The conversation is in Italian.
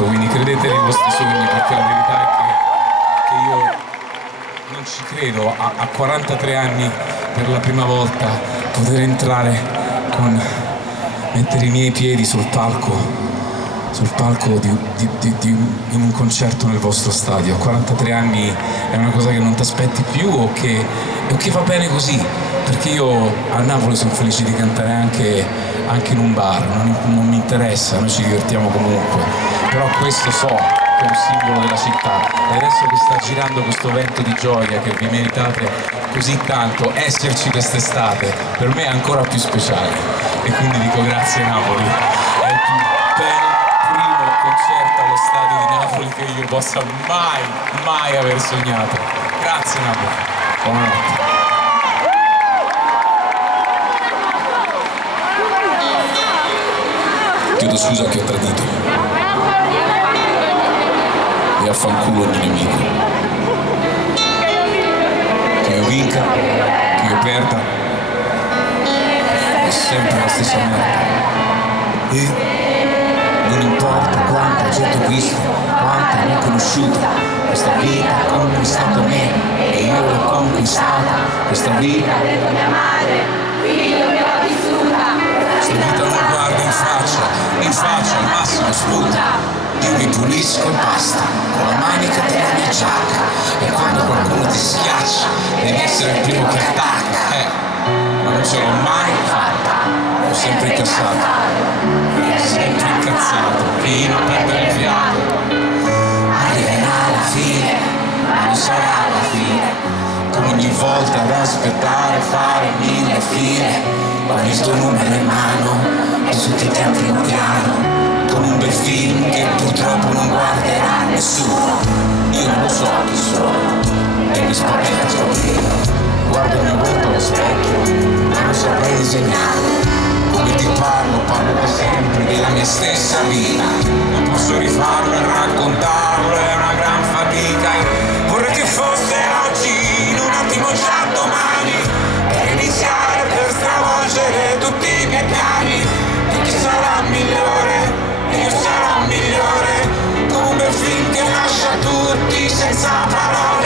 tutto, quindi credete nei vostri sogni, perché la verità è che io non ci credo a 43 anni per la prima volta poter entrare mettere i miei piedi sul palco in un concerto nel vostro stadio. A 43 anni è una cosa che non ti aspetti più o che va bene così, perché io a Napoli sono felice di cantare anche in un bar, non mi interessa, noi ci divertiamo comunque, però questo so che è un simbolo della città, e adesso che sta girando questo vento di gioia che vi meritate così tanto, esserci quest'estate per me è ancora più speciale, e quindi dico grazie Napoli, è il più bel primo concerto allo stadio di Napoli che io possa mai aver sognato. Grazie Napoli, buonanotte. Chiedo scusa che ho tradito e affanculo ogni nemico, che io vinca, che io perda, è sempre la stessa merda. E non importa quanta gente ho visto, quanta ne ho conosciuta, questa vita ha conquistato me e io l'ho conquistata, questa vita ha detto mia madre, figlio che l'ho vissuta, questa vita non guarda in faccia al massimo sputa, io mi pulisco e basta, con la manica della mia giacca, e quando qualcuno ti schiaccia devi essere il primo che attacca, ma non ce l'ho mai fatta, ho sempre incazzato, fino a perdere il fiato. Arriverà la fine, ma non sarà la fine, come ogni volta ad aspettare fare 1000 file, ho visto un numero in mano e su tutti al primo piano, come un bel film che purtroppo non guarderà nessuno. Io non lo so chi sono e mi spaventa scoprirlo, guardo il mio volto allo specchio ma non saprei disegnarlo. Come ti parlo da sempre della mia stessa vita, non posso rifarlo e raccontarlo, è una gran fatica. Vorrei che fosse oggi, in un attimo già domani, per iniziare, per stravolgere tutti i miei piani. E chi sarà migliore, e io sarò migliore, come un bel film che lascia tutti senza parole.